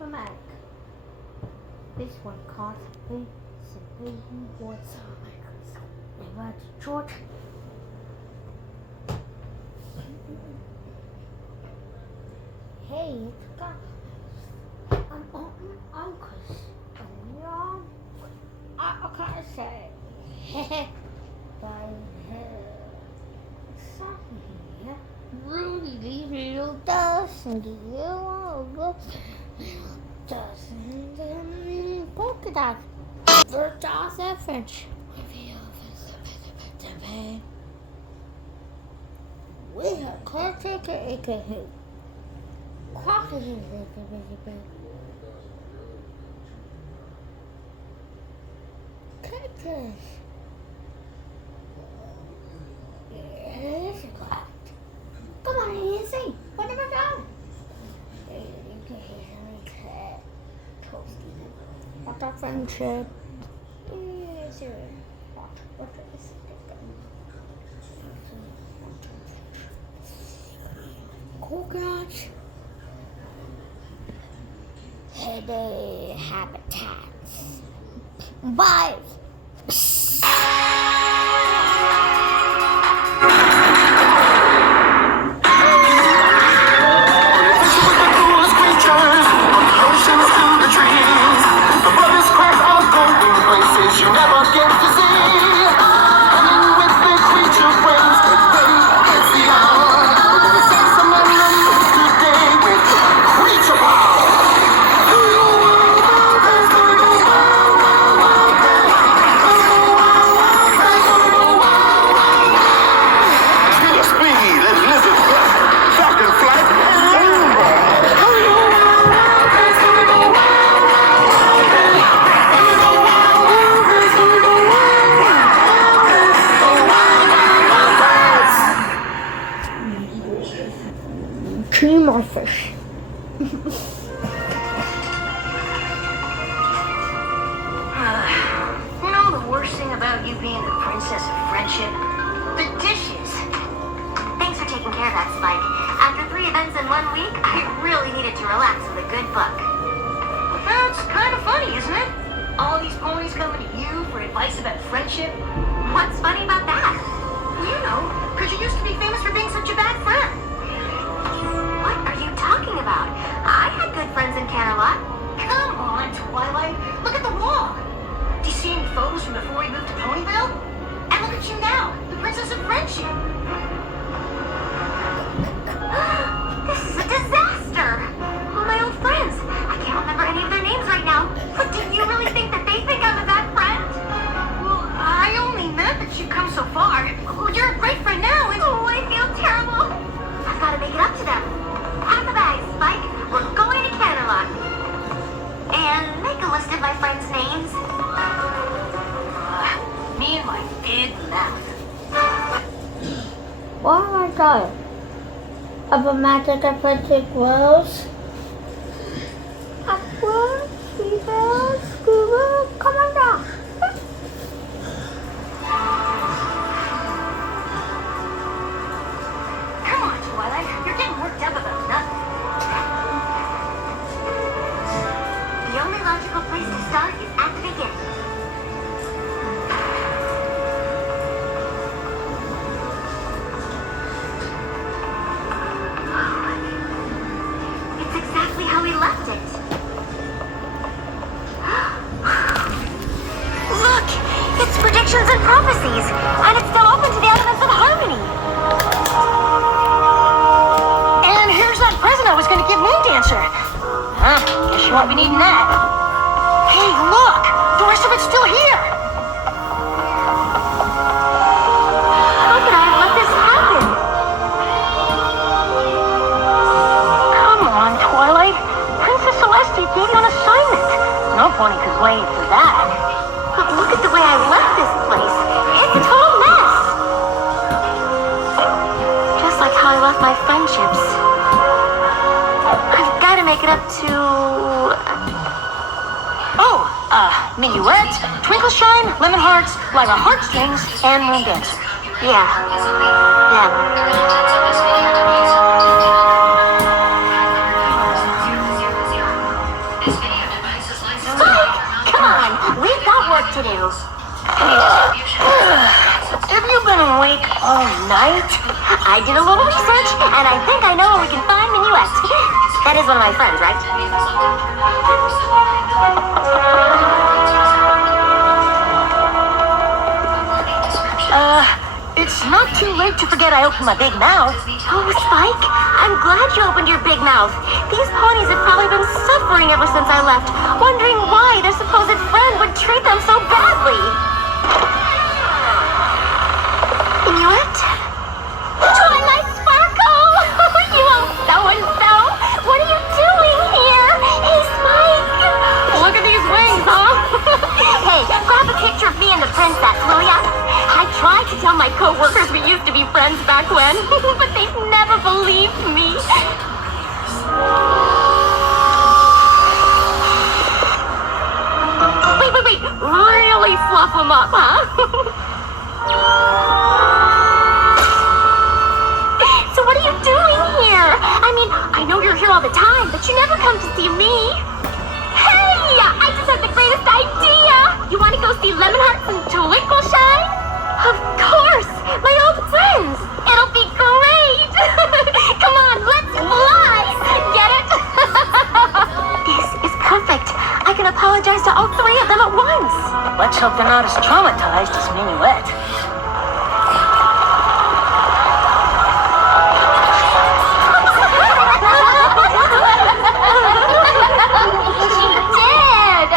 of Mac. This one costs me simply what's about George. Hey, it's got Uncle's. I can't say. Something Rudy, these little dust and little dust and polka dots. For Joseph French. We have caretaker aka coffee. Cakes. Yes, come on, easy. What am I doing? What a friendship. Yes, what is it? Coconuts. Headache habitats. Bye. You never get to see. Hanging with the creature waves, get ready, it's the hour. We're gonna see some animals today with creature power. Speed, speed, and lizard breath, falcon flight, Cream or fish? You know the worst thing about you being the princess of friendship? The dishes. Thanks for taking care of that, Spike. After 3 events in 1 week, I really needed to relax with a good book. That's kind of funny, isn't it? All these ponies coming to you for advice about friendship. What's funny about that? You know, because you used to be famous for being such a bad friend. What are you talking about? I had good friends in Canterlot. Come on, Twilight. Look at the wall. Do you see any photos from before you moved to Ponyville? And look at you now, the princess of friendship. This is a disaster. All my old friends. I can't remember any of their names right now. But do you really think that they think I'm a bad friend? Well, I only meant that you've come so far. Well, you're a great friend now, and... Oh, I feel terrible. I've got to make it up to them. Pack the bags, Spike. We're going to Canterlot. And make a list of my friends' names. Me and my big mouth. What am I doing? Of a magic athletic worlds? Upward, fever, scuba, come on down. Come on, Twilight. You're getting worked up about nothing. The only logical place to start is at the beginning. It's exactly how we left it. Look! It's predictions and prophecies! And it's still open to the elements of harmony! And here's that present I was going to give Moon Dancer. Guess you won't be needing that. Hey, look! The rest of it's still here! How could I have let this happen? Come on, Twilight. Princess Celestia gave you an assignment. No pony could wait for that. But look at the way I left this place. It's a total mess. Just like how I left my friendships. I've got to make it up to... Minuet, Twinkle Shine, Lemon Hearts, Light Heartstrings, and Moon Dancer. Yeah. night? I did a little research, and I think I know where we can find Minuet. That is one of my friends, right? It's not too late to forget I opened my big mouth. Oh, Spike, I'm glad you opened your big mouth. These ponies have probably been suffering ever since I left, wondering why their supposed friend would treat them so badly. Minuet? Twilight Sparkle! You old so-and-so! What are you doing here? Hey, Spike! Look at these wings, huh? Hey, grab a picture of me and the princess, will ya? I tried to tell my co-workers we used to be friends back when, but they never believed me. Wait. Really fluff them up, huh? So what are you doing here? I mean, I know you're here all the time, but you never come to see me. Hey! I just had the greatest idea! You want to go see Lemonheart and Twinkleshine? Of course! My old friends! It'll be great! Come on, let's fly! Get it? This is perfect. I can apologize to all three of them at once. Let's hope they're not as traumatized as Minuet. She did!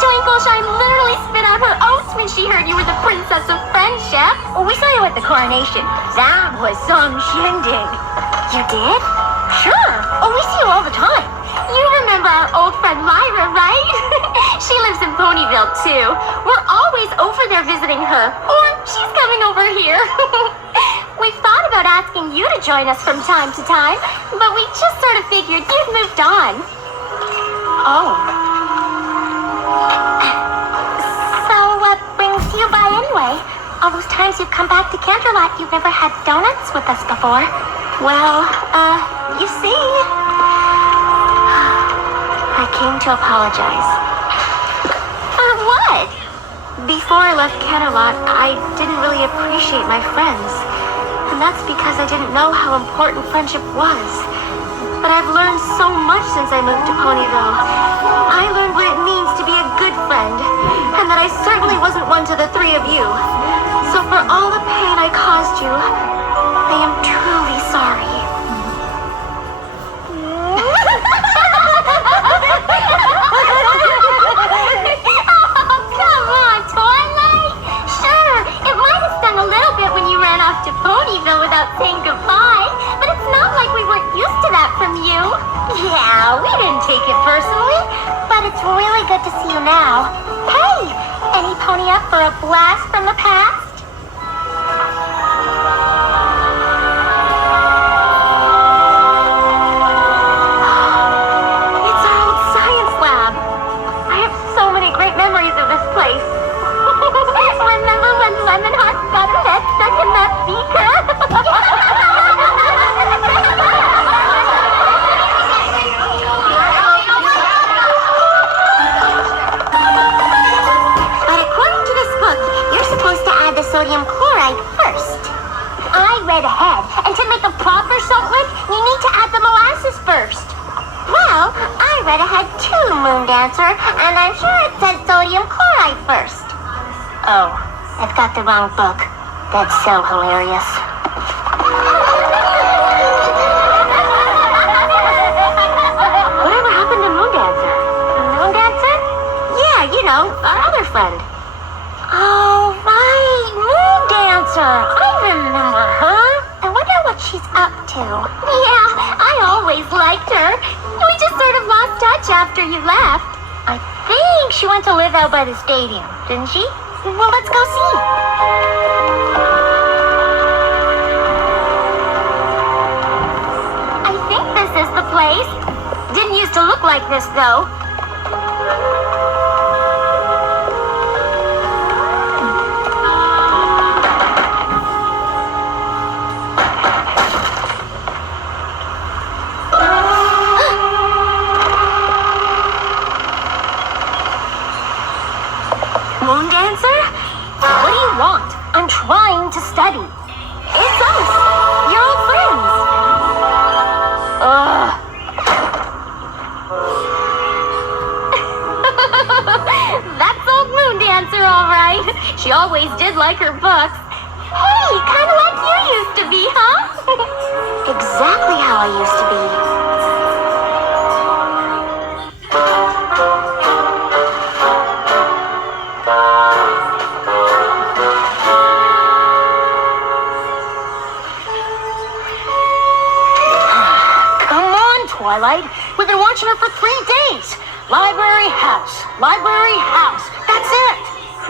Twinkleshine literally spit out her oats when she heard you were the princess of friendship. Well, we saw you at the coronation. That was some shindig. You did? Sure. Oh, we see you all the time. You remember our old friend Lyra, right? She lives in Ponyville, too. We're always over there visiting her. Or she's coming over here. We've thought about asking you to join us from time to time, but we just sort of figured you'd moved on. Oh. So what brings you by anyway? All those times you've come back to Canterlot, you've never had donuts with us before. Well, you see... I came to apologize. For what? Before I left Canterlot, I didn't really appreciate my friends. And that's because I didn't know how important friendship was. But I've learned so much since I moved to Ponyville. I learned what it means to be a good friend, and that I certainly wasn't one to the three of you. So for all the pain I caused you, I am truly sorry. Oh, come on, Twilight! Sure, it might have stung a little bit when you ran off to Ponyville without saying goodbye, but it's not like we weren't used to that from you. Yeah, we didn't take it personally. But it's really good to see you now. Hey, any pony up for a blast from the past? It's our old science lab. I have so many great memories of this place. Remember when Lemonheart got her head stuck in that beaker? But according to this book, you're supposed to add the sodium chloride first. I read ahead, and to make a proper salt lick, you need to add the molasses first. Well, I read ahead too, Moon Dancer, and I'm sure it said sodium chloride first. Oh. I've got the wrong book. That's so hilarious. Whatever happened to Moon Dancer? Moon Dancer? Yeah, you know, our other friend. Oh, right, Moon Dancer. I remember her. I wonder what she's up to. Yeah, I always liked her. We just sort of lost touch after you left. I think she went to live out by the stadium, didn't she? Well, let's go see. I think this is the place. Didn't used to look like this, though. Moon Dancer? What do you want? I'm trying to study. It's all her books. Hey, kind of like you used to be, huh? Exactly how I used to be. Come on, Twilight. We've been watching her for 3 days. Library house. Library house. That's it.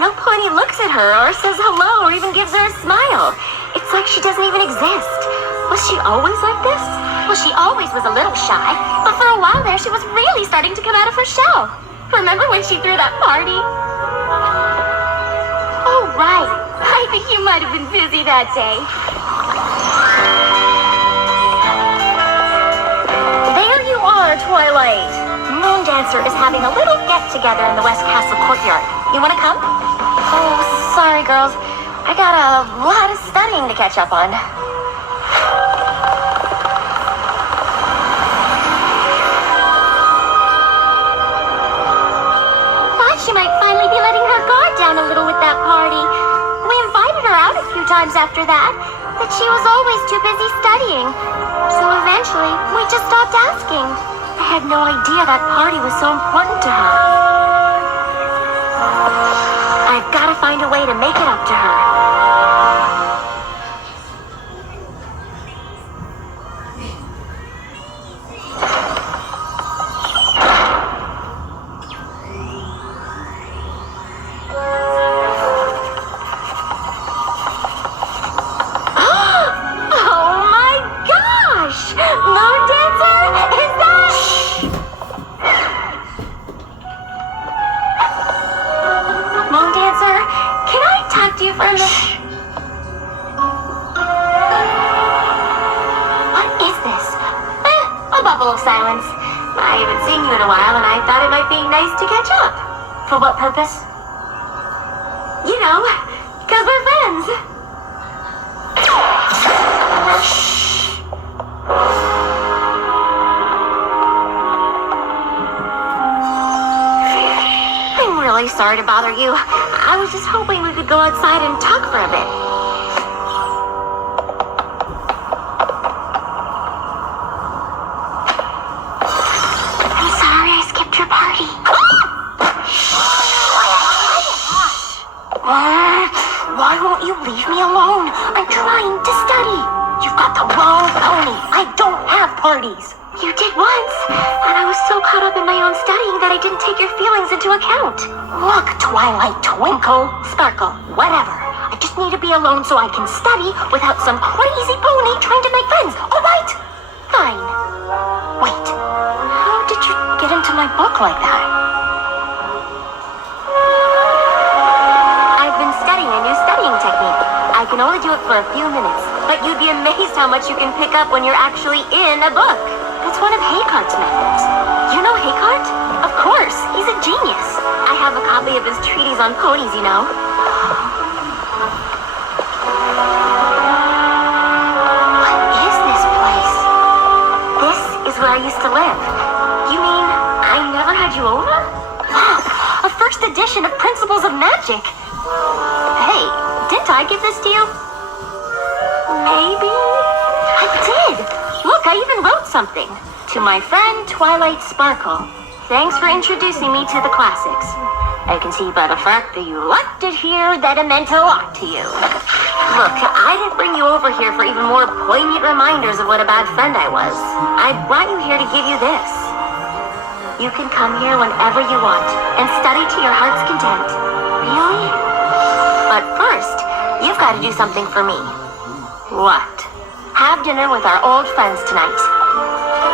No pony looks at her or says hello or even gives her a smile. It's like she doesn't even exist. Was she always like this? Well, she always was a little shy, but for a while there, she was really starting to come out of her shell. Remember when she threw that party? Oh, right. I think you might have been busy that day. There you are, Twilight. Moon Dancer is having a little get-together in the West Castle courtyard. You want to come? Oh, sorry, girls. I got a lot of studying to catch up on. Thought she might finally be letting her guard down a little with that party. We invited her out a few times after that, but she was always too busy studying. So eventually, we just stopped asking. I had no idea that party was so important to her. I've got to find a way to make it up to her. Oh my gosh! Moon Dancer? Is that... Moon Dancer, can I talk to you for a minute? What is this? A bubble of silence. I haven't seen you in a while, and I thought it might be nice to catch up. For what purpose? You know, 'cause we're friends. I'm really sorry to bother you. I was just hoping we could go outside and talk for a bit. I'm sorry I skipped your party. Why won't you leave me alone? I'm trying to study. You've got the wrong pony. I don't have parties. You did once, and I was so caught up in my own studying that I didn't take your feelings into account. Look, Twilight, Twinkle, Sparkle, whatever. I just need to be alone so I can study without some crazy pony trying to make friends. All right? Fine. Wait, how did you get into my book like that? I've been studying a new studying technique. I can only do it for a few minutes, but you'd be amazed how much you can pick up when you're actually in a book. It's one of Haycart's methods. You know Haycart? Of course, he's a genius. I have a copy of his treatise on ponies, you know. What is this place? This is where I used to live. You mean I never had you over? Wow, a first edition of Principles of Magic. Hey, didn't I give this to you? Maybe. I did. Look, I even wrote something. To my friend Twilight Sparkle. Thanks for introducing me to the classics. I can see by the fact that you left it here that it meant a lot to you. Look, I didn't bring you over here for even more poignant reminders of what a bad friend I was. I brought you here to give you this. You can come here whenever you want and study to your heart's content. Really? But first, you've got to do something for me. What? Have dinner with our old friends tonight.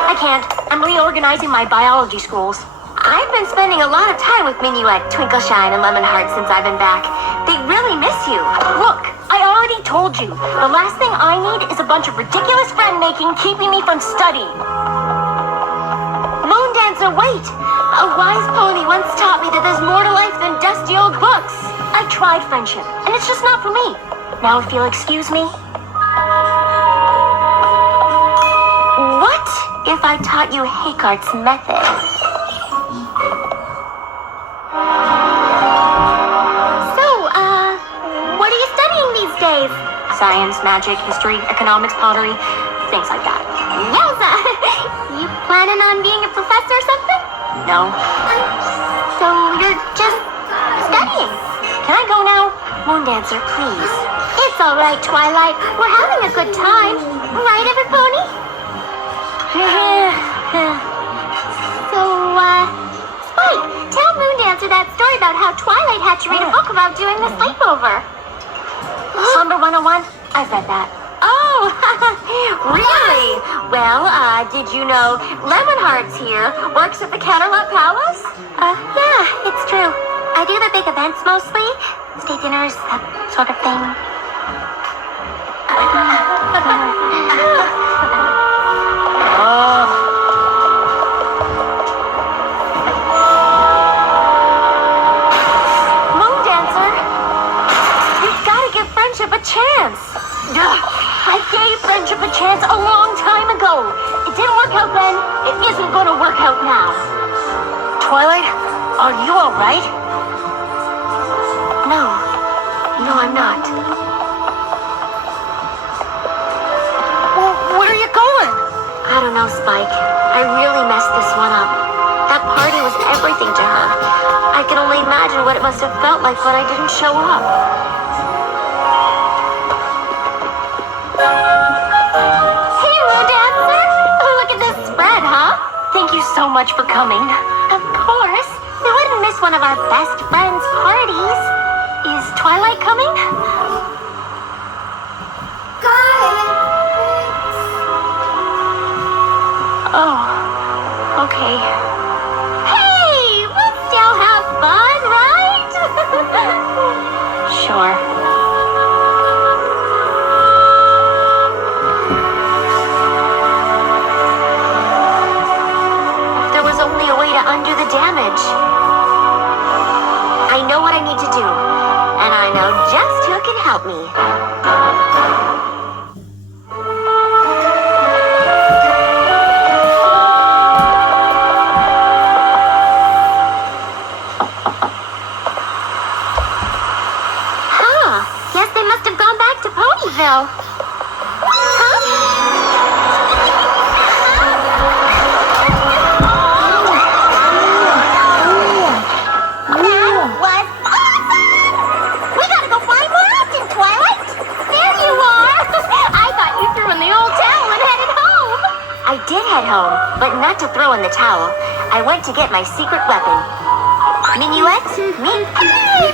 I can't. I'm reorganizing my biology schools. I've been spending a lot of time with Minuet, Twinkleshine, and Lemonheart since I've been back. They really miss you. Look, I already told you. The last thing I need is a bunch of ridiculous friend-making keeping me from studying. Moon Dancer, wait! A wise pony once taught me that there's more to life than dusty old books. I tried friendship, and it's just not for me. Now if you'll excuse me. What if I taught you Haycart's method? So, what are you studying? Science, magic, history, economics, pottery, things like that. Yowza! You planning on being a professor or something? No. So you're just studying? Can I go now? Moondancer, please. It's all right, Twilight. We're having a good time. Right, Everpony? So, Spike, tell Moondancer that story about how Twilight had to read a book about doing the sleepover. Slumber 101? I've read that. Oh, really? Well, did you know Lemonheart's here, works at the Canterlot Palace? Yeah, it's true. I do the big events mostly. State dinners, that sort of thing. Moondancer, you've got to give friendship a chance. I gave friendship a chance a long time ago. It didn't work out then. It isn't going to work out now. Twilight, are you alright? No, I'm not. Well, where are you going? I don't know, Spike. I really messed this one up. That party was everything to her. I can only imagine what it must have felt like when I didn't show up. Hey, Moondancer! Look at this spread, huh? Thank you so much for coming. Of course. We wouldn't miss one of our best friends' parties. Is Twilight coming? Oh, okay. Hey! We'll still have fun, right? Sure. If there was only a way to undo the damage. I know what I need to do, and I know just who can help me. Guess they must have gone back to Ponyville. Home, but not to throw in the towel. I went to get my secret weapon. Minuet? Hey,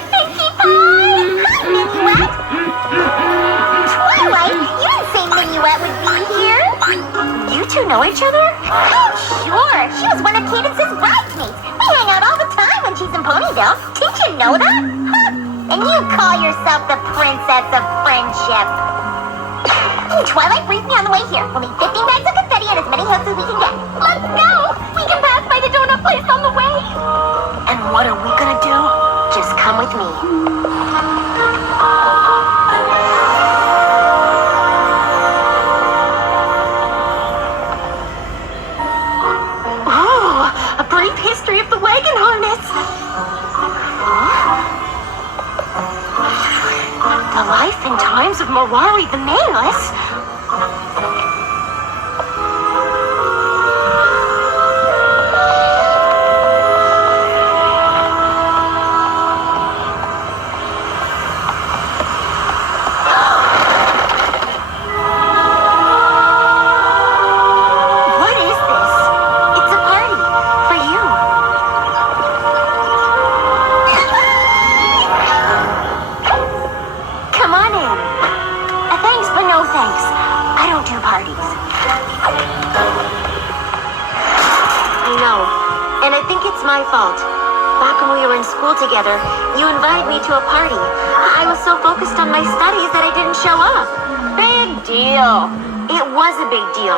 Pinkie Pie! Hi, Minuet! Twilight, you didn't say Minuet would be here. You two know each other? Oh, sure. She was one of Cadence's bridesmaids. We hang out all the time when she's in Ponyville. Didn't you know that? Huh. And you call yourself the Princess of Friendship. Twilight briefed me on the way here. We'll need 15 bags of confetti and as many hooks as we can get. Let's go! We can pass by the donut place on the way. And what are we gonna do? Just come with me. Oh, a brief history of the wagon harness. The life and times of Marari the Nameless. What is this? It's a party for you. Come on in. Thanks, but no thanks. I don't do parties. I know, and I think it's my fault. Back when we were in school together, you invited me to a party. I was so focused on my studies that I didn't show up. Big deal. It was a big deal.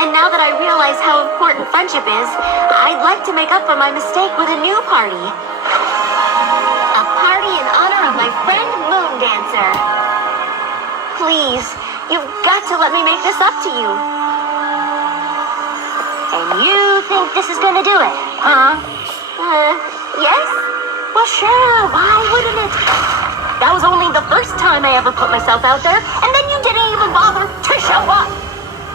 And now that I realize how important friendship is, I'd like to make up for my mistake with a new party. A party in honor of my friend Moondancer. Please, you've got to let me make this up to you. And you think this is gonna do it, huh? Yes? Well, sure, why wouldn't it? That was only the first time I ever put myself out there, and then even bother to show up.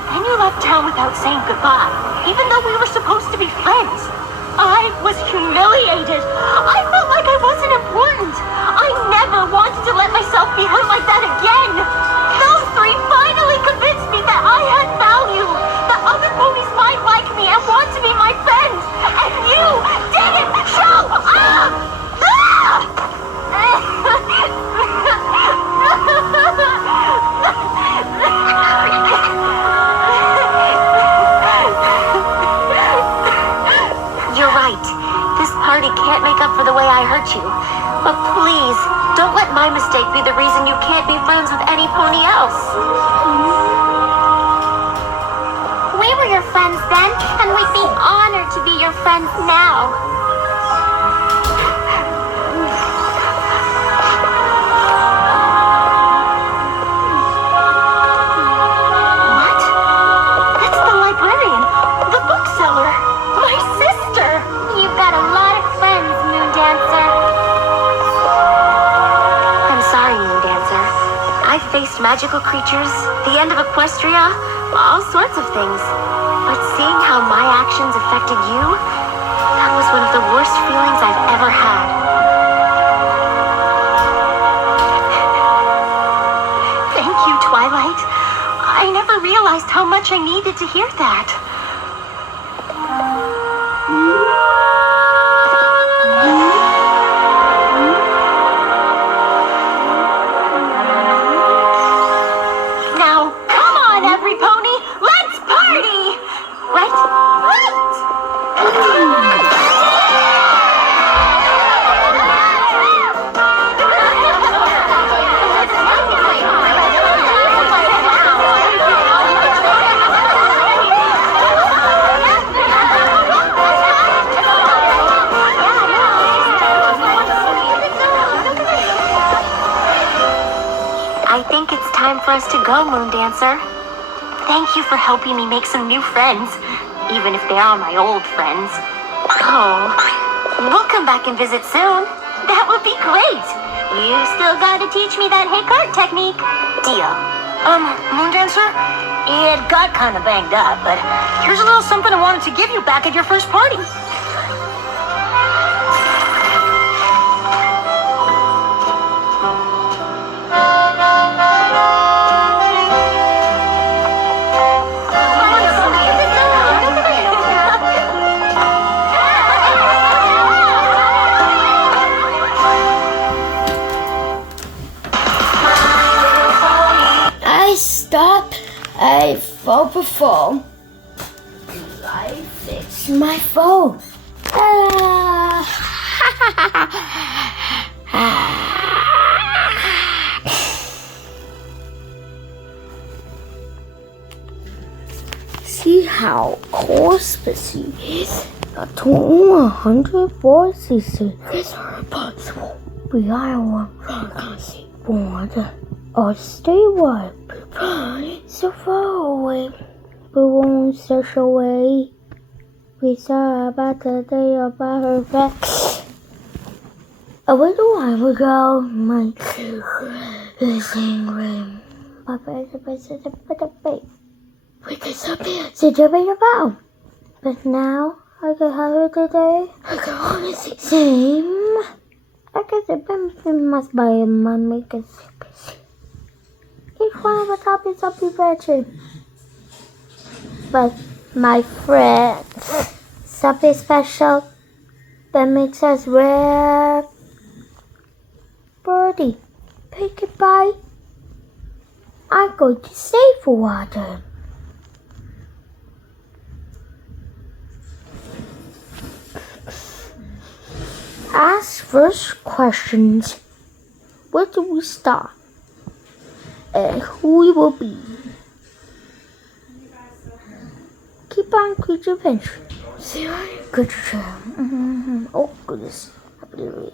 Then you left town without saying goodbye, even though we were supposed to be friends. I was humiliated. I felt like I wasn't important. I never wanted to let myself be hurt like that again. Those three finally convinced me that I had value, that other ponies might like me and want to be my friends. And you didn't show up! You're right. This party can't make up for the way I hurt you. But please, don't let my mistake be the reason you can't be friends with any pony else. We were your friends then, and we'd be honored to be your friends now. What? That's the librarian, the bookseller, my sister. You've got a lot of friends, Moon Dancer. I'm sorry, Moon Dancer. I've faced magical creatures, the end of Equestria, all sorts of things. But seeing how my actions affected you, that was one of the worst feelings I've ever had. Thank you, Twilight. I never realized how much I needed to hear that. Now, come on, every pony, let's party! Right? I think it's time for us to go, Moon Dancer. Thank you for helping me make some new friends, even if they are my old friends. Oh, we'll come back and visit soon. That would be great. You still gotta teach me that hay cart technique. Deal. Moon Dancer? It got kind of banged up, but here's a little something I wanted to give you back at your first party. I fall before. I fix my phone. See how conspiracy is. A total 100 voices is possible. Beyond one frequency, border or statewide. So far away, we won't search away. We saw about the day about her back. A little while ago, my angry. But now I can have it today. I can only see same. I guess the benefit must buy my makers. Each one of the topics will be better. But my friends, something special that makes us rare. Birdie, say goodbye. I'm going to save water. Ask first questions. Where do we start? And who we will be? Keep on creature adventure. Good job. Oh goodness. I believe it.